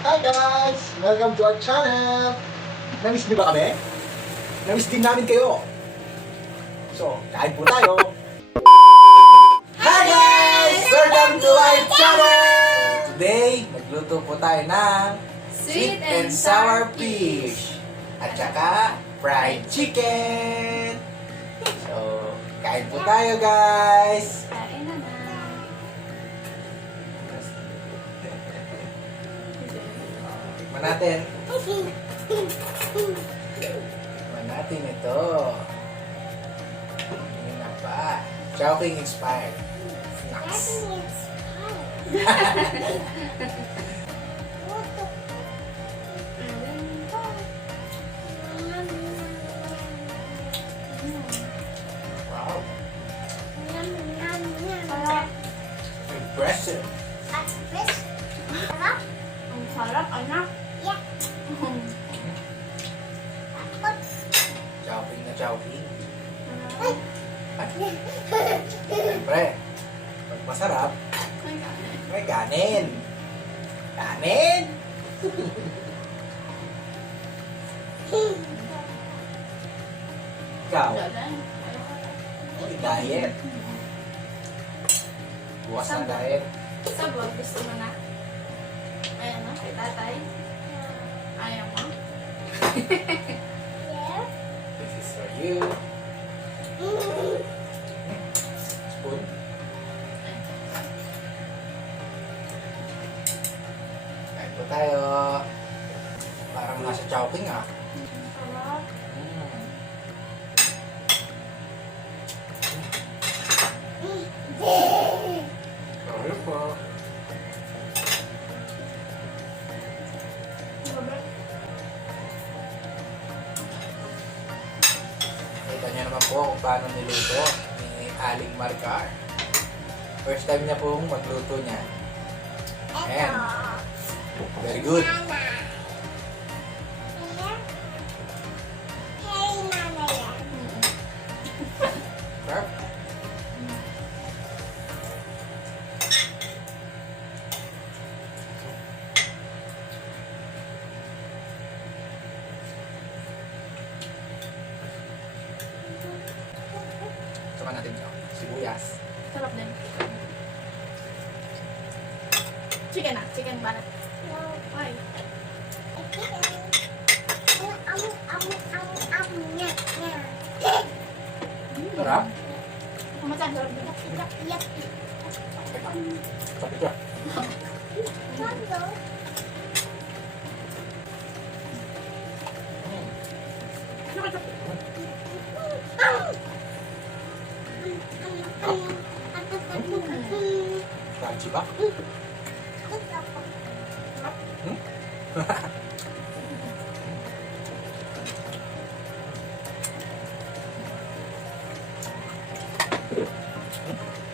Hi guys! Welcome to our channel! Namiss niyo ba kami? Namiss din namin kayo! So, kain po tayo! Hi guys! Welcome to our channel! Today, magluto po tayo ng sweet and sour fish at saka fried chicken! So, kain po tayo guys! Kain na na. Tikman natin. Tikman natin ito. Hindi na pa. Chowking expired. Snacks. Wow. Sarap. Impressive. Ang sarap, anak. Chowking na chowking. Siyempre, pag masarap, may kanin. Kanin! Ikaw, may diet. Bukas na diet. Sabog, gusto mo na? Ayan na, kay tatay. Ayaw mo? This is for you. Spoon. Kain po tayo. Parang nasa chowking ah. Sarap. Sorry po. Kita niyo naman po kung paano niluto ni Aling Marcar. First time niya pong magluto niya. And, very good. Sarap. Saka natin siya. Sibuyas. Sarap din. Chicken na, chicken balat. Ay. Sarap. Kumasan, sarap din. Sabi siya. Crunchy ba?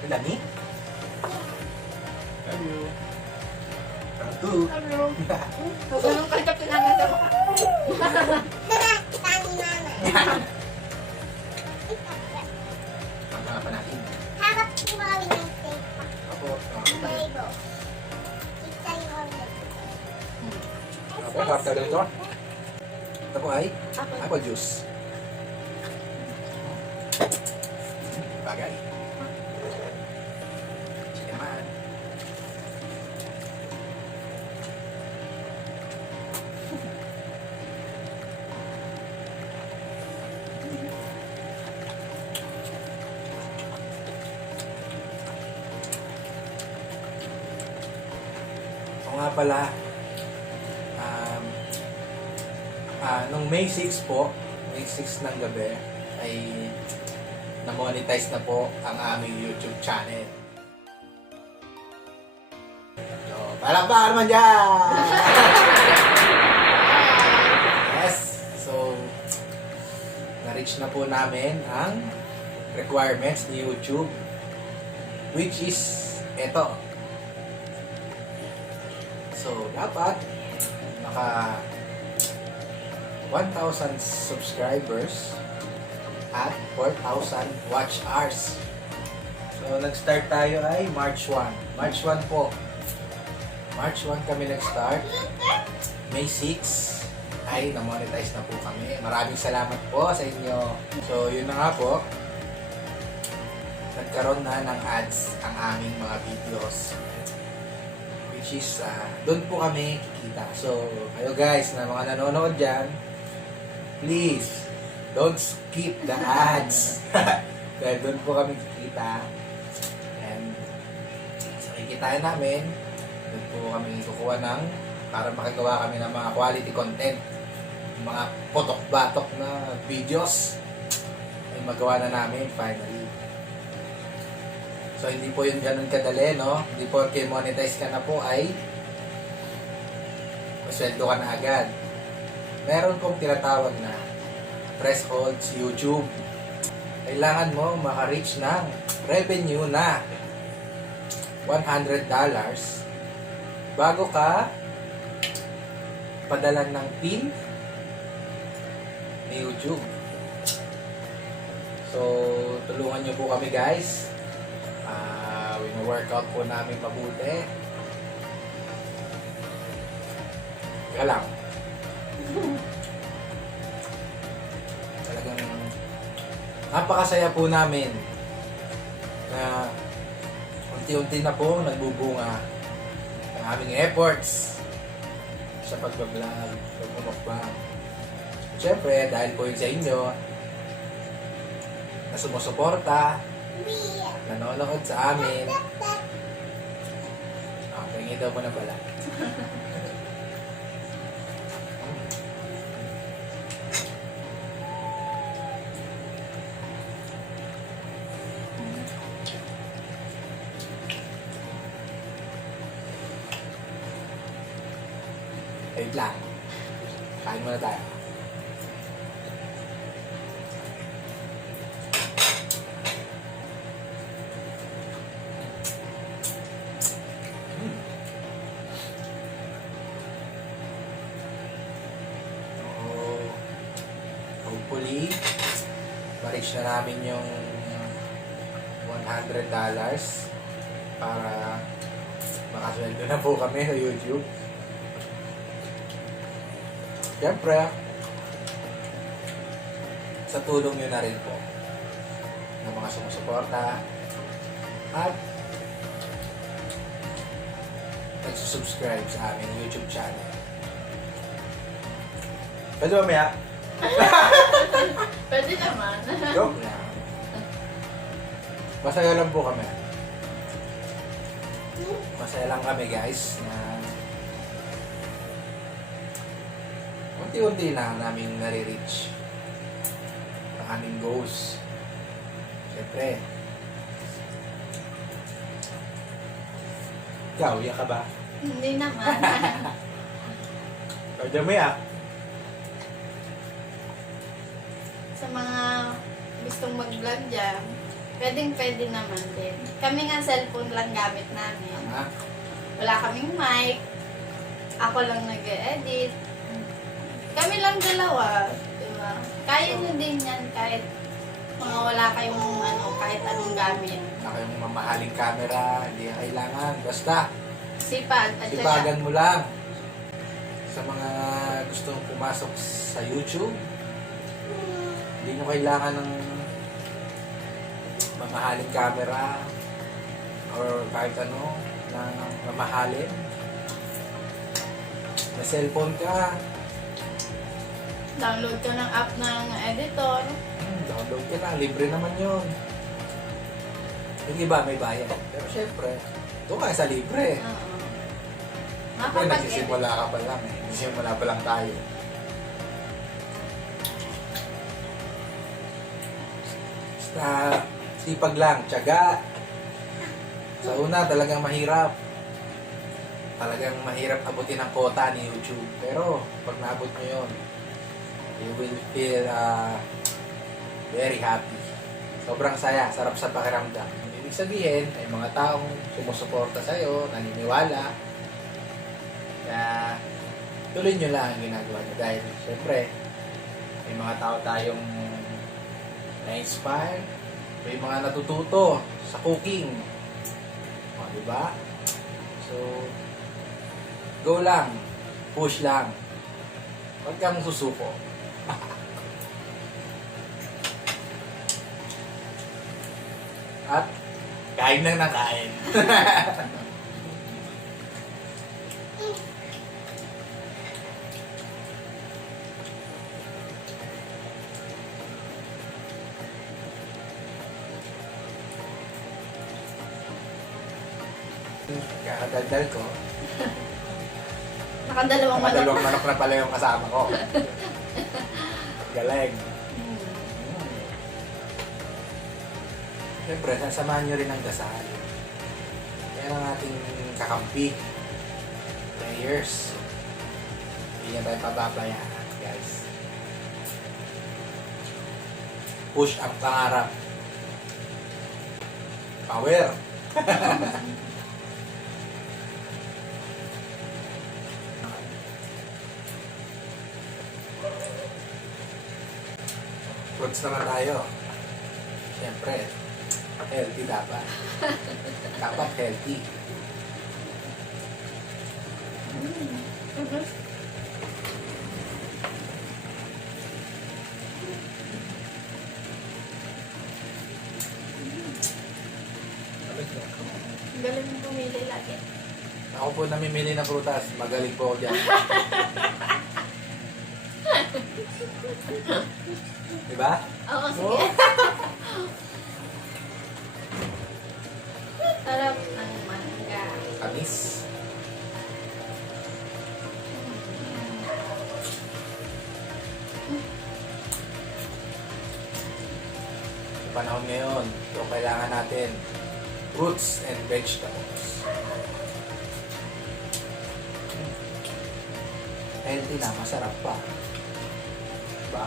Ang dami? Love you. Love you. Hello. Tulong ka dyan namin sa mukha. Mga pa natin. Ako. Ako, after nito. Ito po ay apple juice. Bagay. Sige naman. O nga pala, nung May 6 po, May 6 ng gabi, ay na-monetize na po ang aming YouTube channel. So, palakpakan naman dyan! Yes! So, na-reach na po namin ang requirements ni YouTube, which is ito. So, dapat maka 1,000 subscribers at 4,000 watch hours. So, nag-start tayo ay March 1. March 1 po. March 1 kami nag-start. May 6 ay na-monetize na po kami. Maraming salamat po sa inyo. So, yun na nga po. Nagkaroon na ng ads ang aming mga videos. Which is, doon po kami kikita. So, kayo guys na mga nanonood dyan, please, don't skip the ads. Dahil doon po kami kikita. And, sa kikitain namin, doon po kami kukuha ng para makagawa kami ng mga quality content. Mga potok-batok na videos ay magawa na namin finally. So, hindi po yun ganun kadali, no? Hindi po kay monetize ka na po ay masweldo ka na agad. Meron pong tinatawag na threshold sa YouTube. Kailangan mo maka-reach ng revenue na $100 bago ka padalan ng pin ni YouTube. So, tulungan nyo po kami guys. Wino-workout po namin mabuti. Kaya lang. Talagang napakasaya po namin na unti-unti na po nagbubunga ang aming efforts sa pagbablog, pagmumukbang. Siyempre, dahil po yun sa inyo na sumusuporta, nanonood sa amin. Pahingi daw mo na pala. Wait lang. Kain muna tayo. Hopefully, ma-reach na namin yung $100 para makasweldo na po kami sa YouTube. Siyempre, sa tulong nyo na rin po ng mga sumusuporta at nagsusubscribe sa aming YouTube channel. Pwede ba maya? Pwede naman. Joke lang. Masaya lang po kami. Masaya lang kami guys na unti-unti na namin nare-reach ang aming goals. Siyempre. Ikaw, iyak ka ba? Hindi naman. Pwede mo iyak. Sa mga gustong mag-vlog dyan, pwede naman din. Kami nga cellphone lang gamit namin. Ha? Wala kaming mic. Ako lang nag-edit. Kami lang dalawa. Diba? Kaya nyo din yan kahit mga wala kayong kahit anong gamit. Wala kayong mamahaling camera, hindi kailangan. Basta, Sipag at saka sipagan mo lang. Sa mga gustong pumasok sa YouTube, hindi nyo kailangan ng mamahaling camera or kahit ano na mamahalin. May cellphone ka, download ka ng app ng editor. download ka na, libre naman yun. Yung iba may bayad. Pero syempre, doon ka sa libre. Oo. Siyempre, Makapag-edit. nagsisimula ka pa lang eh. Nagsisimula pa lang tayo. Basta, sipag lang, tiyaga. Sa una, talagang mahirap. Talagang mahirap abutin ang kota ni YouTube. Pero, pag naabot mo yun, you will feel very happy. Sobrang saya, sarap sa pakiramdam. Ibig sabihin, may mga taong sumusuporta sa'yo, naniniwala. Kaya, tuloy nyo lang ang ginagawa nyo. Dahil, syempre, may mga tao tayong na-inspire. May mga natututo sa cooking. O, diba? So, Go lang. Push lang. Huwag kang susuko. At kain lang na kain. Kakadaldal ko. Nakadalawang manok. Nakadalawang manok na pala yung kasama ko. Galing. Siyempre, sasamahan nyo rin ang dasal. Yan ang ating kakampi. Players. Hindi niya tayo pababayaan, guys. Push ang pangarap. Power. Fruits naman tayo. Siyempre, healthy dapat. Dapat healthy. Galing mo pumili lagi. Ako po namimili ng prutas. Magaling po ako dyan. Diba? Oo, sige. Sarap ng mangga. Kamis. Sa panahon ngayon, ito kailangan natin fruits and vegetables. Healthy na, masarap pa. Diba?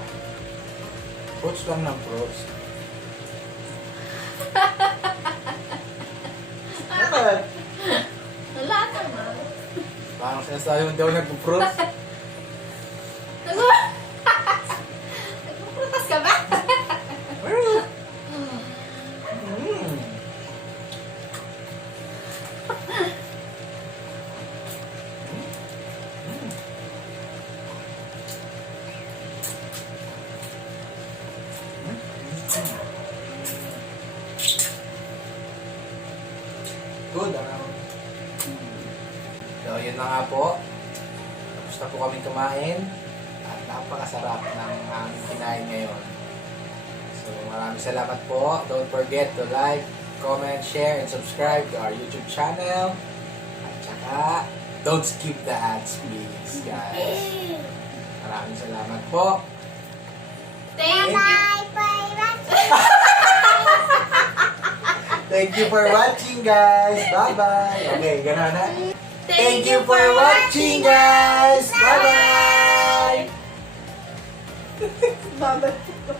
Fruits lang ng fruits. Bakit? Wala naman. Parang sinasabi mo daw nagpo-fruits. Nagpuprutas ka ba? Mm. Good, So, yun na nga po. Tapos na po kami kumain. At napakasarap ng aming kinain ngayon. So, maraming salamat po. Don't forget to like, comment, share, and subscribe to our YouTube channel. At saka, don't skip the ads, please, guys. Maraming salamat po. Thank you. Thank you for watching, guys. Bye-bye. Okay, gano'n na. Thank you for watching, guys. Bye-bye. Bye-bye.